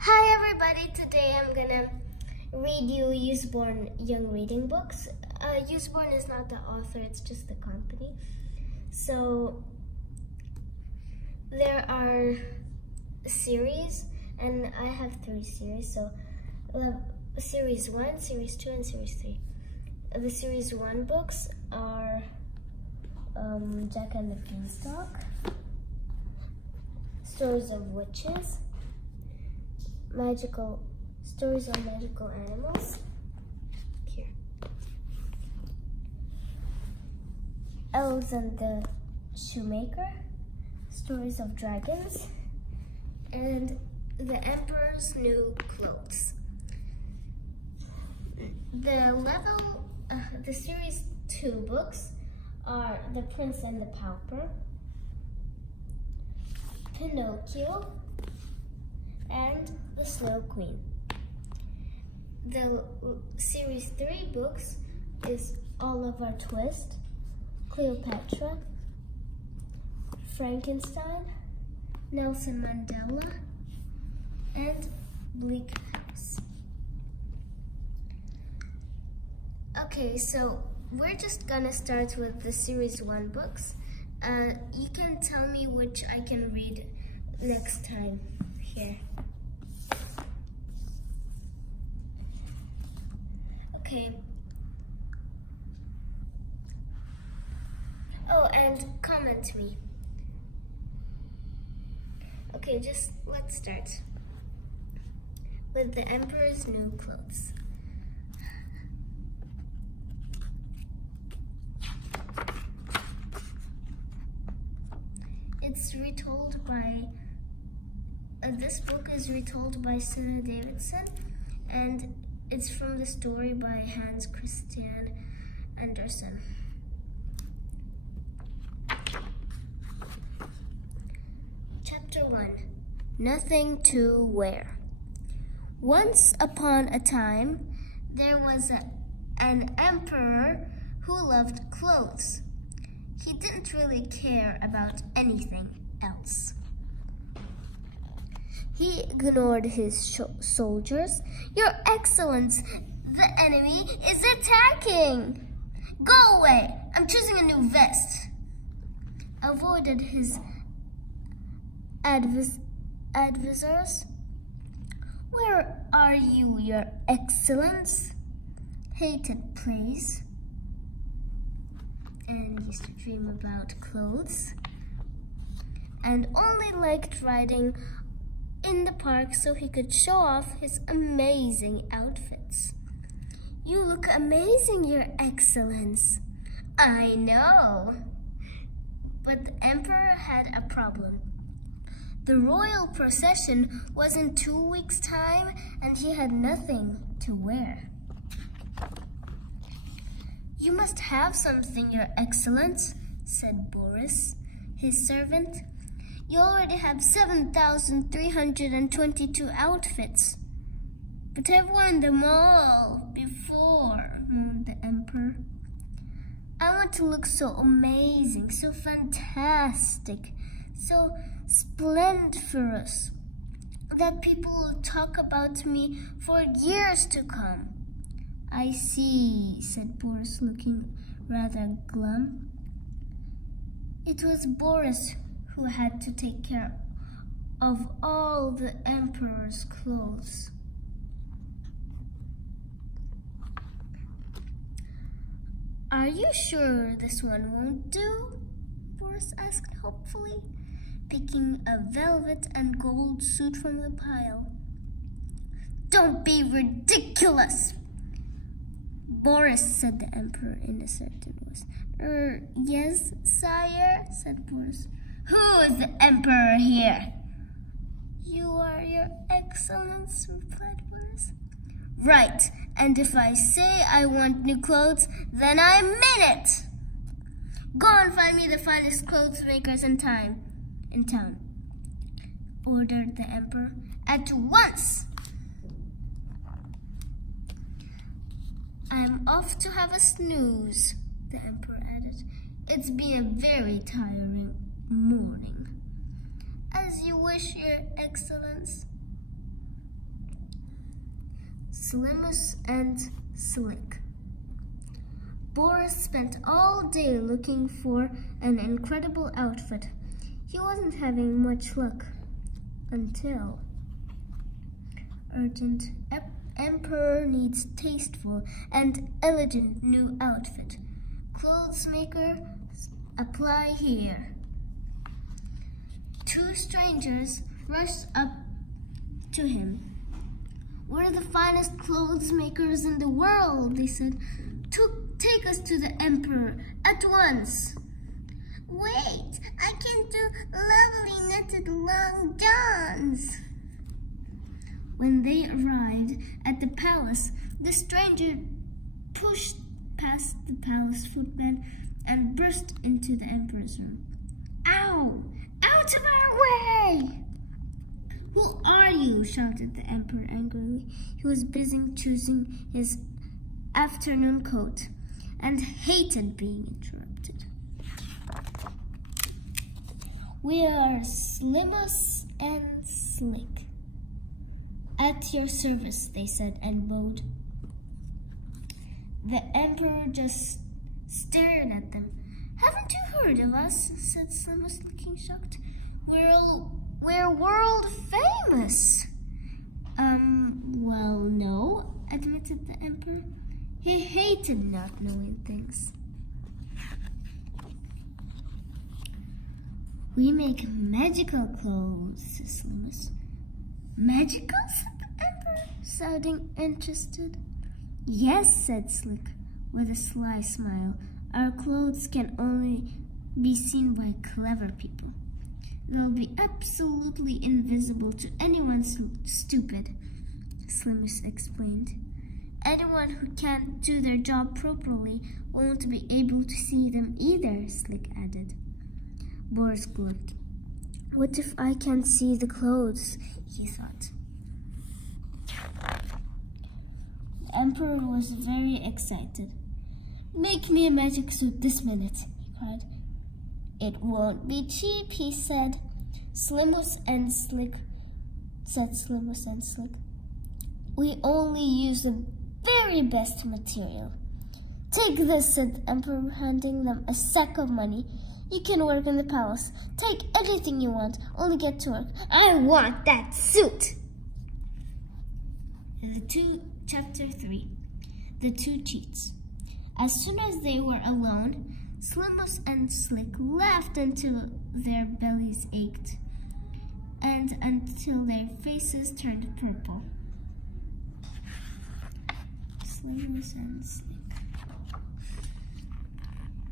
Hi everybody, today I'm gonna read you Usborne Young Reading Books. Usborne is not the author, it's just the company. So there are a series, and I have 3 series. So we'll have series 1, series 2, and series 3. The series 1 books are Jack and the Beanstalk, Stories of Witches, Stories on Magical Animals. Here. Elves and the Shoemaker, Stories of Dragons, and The Emperor's New Clothes. The series 2 books are The Prince and the Pauper, Pinocchio, and The Snow Queen. The series 3 books is Oliver Twist, Cleopatra, Frankenstein, Nelson Mandela, and Bleak House. Okay, so we're just gonna start with the series 1 books. You can tell me which I can read next time here. Okay. Oh, and comment me. Okay, let's start with The Emperor's New Clothes. It's retold by, this book is retold by Sarah Davidson, and it's from the story by Cristian Andersen. Chapter 1, Nothing to Wear. Once upon a time, there was an emperor who loved clothes. He didn't really care about anything else. He ignored his soldiers. "Your Excellence, the enemy is attacking! Go away! I'm choosing a new vest!" Avoided his advisors. "Where are you, Your Excellence?" Hated place and used to dream about clothes, and only liked riding in the park so he could show off his amazing outfits. "You look amazing, Your Excellence." "I know." But the emperor had a problem. The royal procession was in 2 weeks' time, and he had nothing to wear. "You must have something, Your Excellence," said Boris, his servant. "You already have 7,322 outfits." "But I've worn them all before," moaned the emperor. "I want to look so amazing, so fantastic, so splendiferous, that people will talk about me for years to come." "I see," said Boris, looking rather glum. It was Boris who had to take care of all the emperor's clothes. "Are you sure this one won't do?" Boris asked hopefully, picking a velvet and gold suit from the pile. "Don't be ridiculous!" "Boris," said the emperor in a certain voice. Yes, sire," said Boris. "Who is the emperor here?" "You are, Your Excellence," replied Boris. "Right, and if I say I want new clothes, then I mean it. Go and find me the finest clothes makers in town," ordered the emperor. "At once!" "I'm off to have a snooze," the emperor added. "It's been a very tiring morning." "As you wish, Your Excellence." Slimus and Slick. Boris spent all day looking for an incredible outfit. He wasn't having much luck until urgent Emperor needs tasteful and elegant new outfit. Clothes maker, apply here. Two strangers rushed up to him. We're the finest clothes makers in the world, they said. Take us to the Emperor at once. Wait, I can do lovely knitted long johns. When they arrived at the palace, the stranger pushed past the palace footman and burst into the Emperor's room. Ow! Out of our way! Who are you? Shouted the Emperor angrily. He was busy choosing his afternoon coat and hated being interrupted. We are Slimus and Slick. At your service, they said and bowed. The Emperor just stared at them. Haven't you heard of us? Said Slimus, looking shocked. We're world famous. Well, no, admitted the Emperor. He hated not knowing things. We make magical clothes, said Slimus. Magical? Said the Emperor, sounding interested. Yes, said Slick, with a sly smile. Our clothes can only be seen by clever people. They'll be absolutely invisible to anyone stupid, Slimus explained. Anyone who can't do their job properly won't be able to see them either, Slick added. Boris gloated. What if I can't see the clothes? He thought. The Emperor was very excited. Make me a magic suit this minute, he cried. It won't be cheap, he said. Slimus and Slick, said Slimus and Slick. We only use the very best material. Take this, said the Emperor, handing them a sack of money. You can work in the palace. Take anything you want, only get to work. I want that suit! Chapter 3. The Two Cheats. As soon as they were alone, Slimus and Slick laughed until their bellies ached and until their faces turned purple. Slimus and Slick.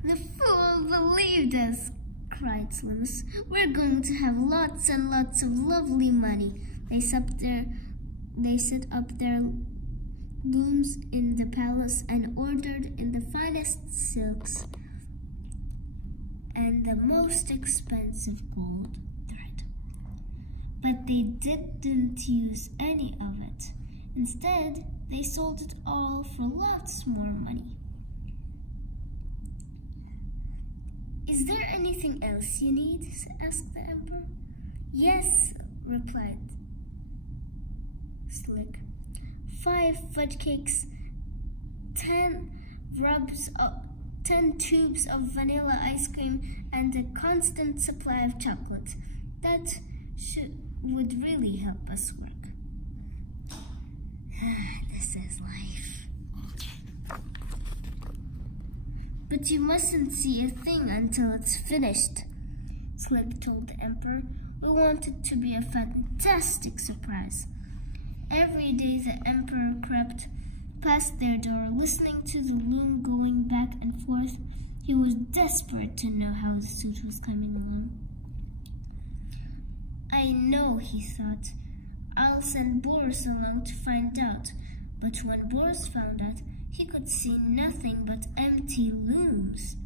The fool believed us, cried Slimus. We're going to have lots and lots of lovely money. They set up their looms in the palace and ordered in the finest silks and the most expensive gold thread. But they didn't use any of it. Instead, they sold it all for lots more money. Is there anything else you need? Asked the Emperor. Yes, replied Slick. 5 fudge cakes, 10 tubes of vanilla ice cream, and a constant supply of chocolate. That would really help us work. This is life. But you mustn't see a thing until it's finished, Slick told the Emperor. We want it to be a fantastic surprise. Every day the Emperor crept past their door, listening to the loom going back and forth. He was desperate to know how the suit was coming along. I know, he thought. I'll send Boris along to find out. But when Boris found out, he could see nothing but empty looms.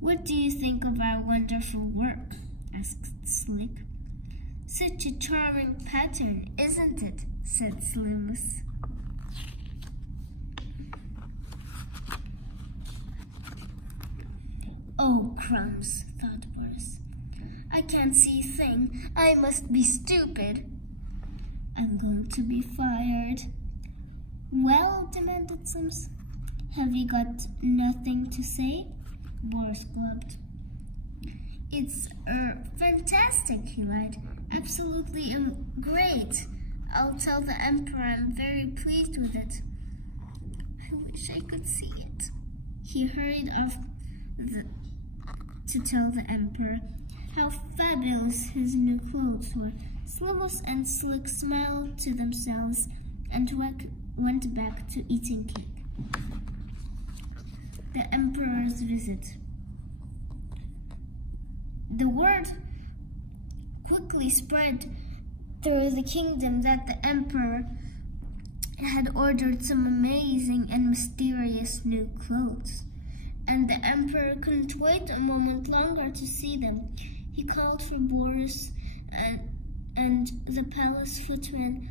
What do you think of our wonderful work? Asked Slick. Such a charming pattern, isn't it? Said Slimus. Oh, crumbs, thought Boris. I can't see a thing. I must be stupid. I'm going to be fired. Well, demanded Slimus. Have you got nothing to say? Boris gulped. It's fantastic, he lied. Absolutely great. I'll tell the Emperor I'm very pleased with it. I wish I could see it. He hurried off to tell the Emperor how fabulous his new clothes were. Slimus and Slick smiled to themselves and went back to eating cake. The Emperor's visit. The word quickly spread through the kingdom that the Emperor had ordered some amazing and mysterious new clothes, and the Emperor couldn't wait a moment longer to see them. He called for Boris and the palace footman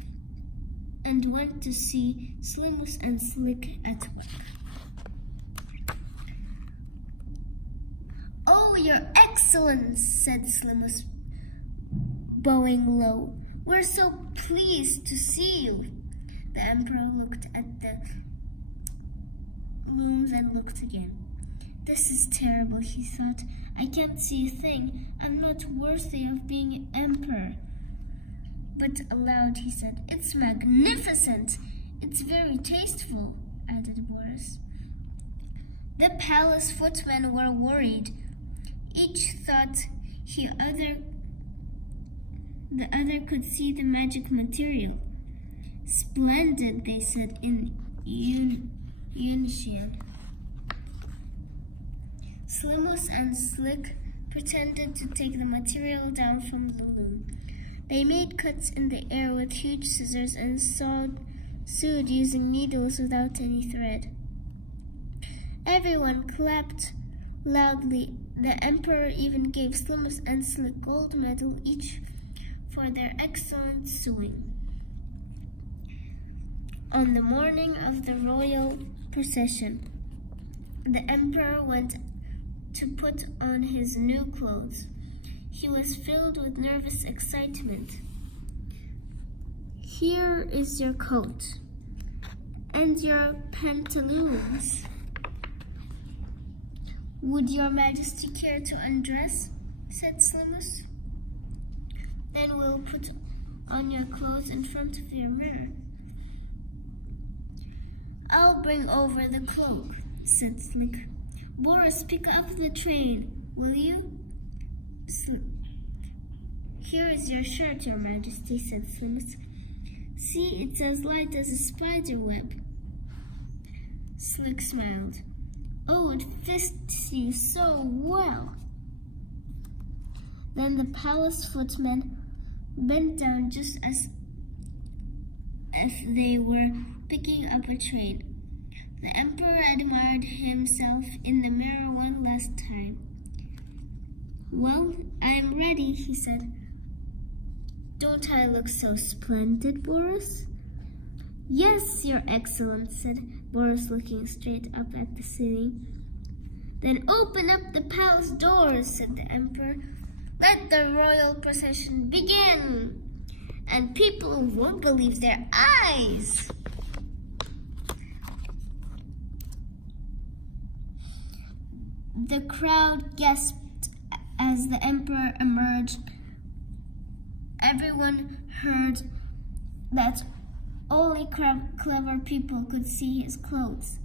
and went to see Slimus and Slick at work. "Oh, Your Excellence," said Slimus, bowing low. "We're so pleased to see you." The Emperor looked at the looms and looked again. "This is terrible," he thought. "I can't see a thing. I'm not worthy of being emperor." But aloud he said, "It's magnificent. It's very tasteful," added Boris. The palace footmen were worried. Each thought the other could see the magic material. "Splendid," they said in unison. Slimus and Slick pretended to take the material down from the loom. They made cuts in the air with huge scissors and sewed using needles without any thread. Everyone clapped loudly. The Emperor even gave Slimus and Slick gold medal each for their excellent sewing. On the morning of the royal procession, the Emperor went to put on his new clothes. He was filled with nervous excitement. "Here is your coat and your pantaloons. Would your Majesty care to undress?" said Slimus. "Then we'll put on your clothes in front of your mirror." "I'll bring over the cloak," said Slick. "Boris, pick up the train, will you?" "Here is your shirt, Your Majesty," said Slimus. "See, it's as light as a spider web." Slick smiled. "Oh, it fits you so well." Then the palace footman bent down just as if they were picking up a train. The Emperor admired himself in the mirror one last time. "Well, I'm ready," he said. "Don't I look so splendid, Boris?" "Yes, Your Excellence," said Boris, looking straight up at the ceiling. "Then open up the palace doors," said the Emperor. "Let the royal procession begin, and people won't believe their eyes." The crowd gasped as the Emperor emerged. Everyone heard that only clever people could see his clothes.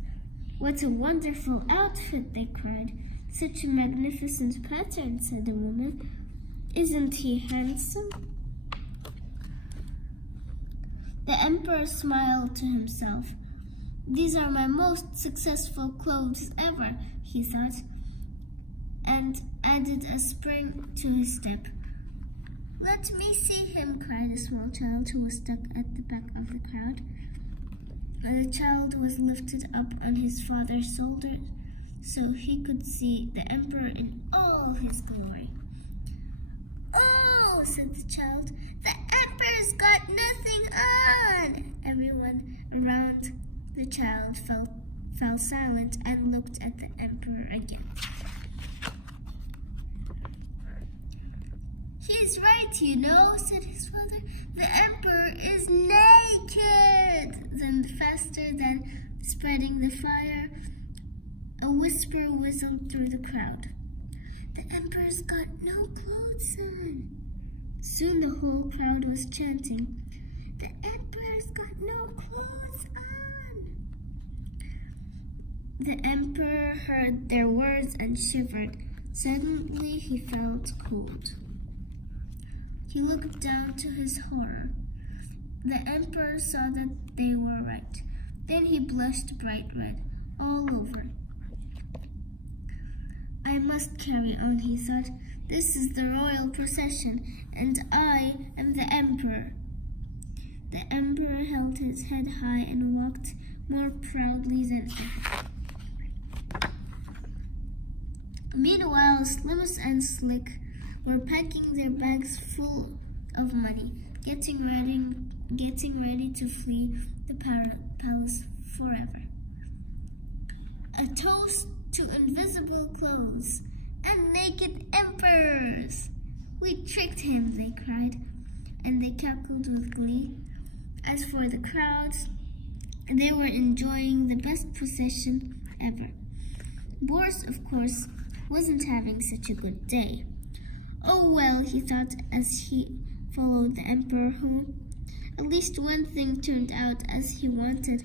"What a wonderful outfit," they cried. "Such a magnificent pattern," said the woman. "Isn't he handsome?" The Emperor smiled to himself. "These are my most successful clothes ever," he thought, and added a spring to his step. "Let me see him," cried a small child who was stuck at the back of the crowd. The child was lifted up on his father's shoulder so he could see the Emperor in all his glory. "Oh," said the child, "the Emperor's got nothing on!" Everyone around the child fell silent and looked at the Emperor again. "He's right, you know," said his father. "The Emperor is naked." Then fast faster than spreading the fire, a whisper whistled through the crowd. "The Emperor's got no clothes on." Soon the whole crowd was chanting, "The Emperor's got no clothes on." The Emperor heard their words and shivered. Suddenly he felt cold. He looked down to his horror. The Emperor saw that they were right. Then he blushed bright red all over. "I must carry on," he thought. "This is the royal procession, and I am the Emperor." The Emperor held his head high and walked more proudly than ever. Meanwhile, Slimus and Slick were packing their bags full of money, getting ready to flee the palace forever. "A toast to invisible clothes and naked emperors! We tricked him," they cried, and they cackled with glee. As for the crowds, they were enjoying the best procession ever. Boris, of course, wasn't having such a good day. "Oh well," he thought as he followed the Emperor home. "At least one thing turned out as he wanted.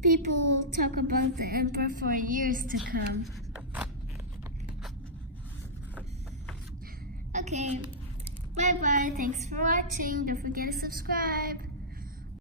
People will talk about the Emperor for years to come." Okay, bye-bye. Thanks for watching. Don't forget to subscribe.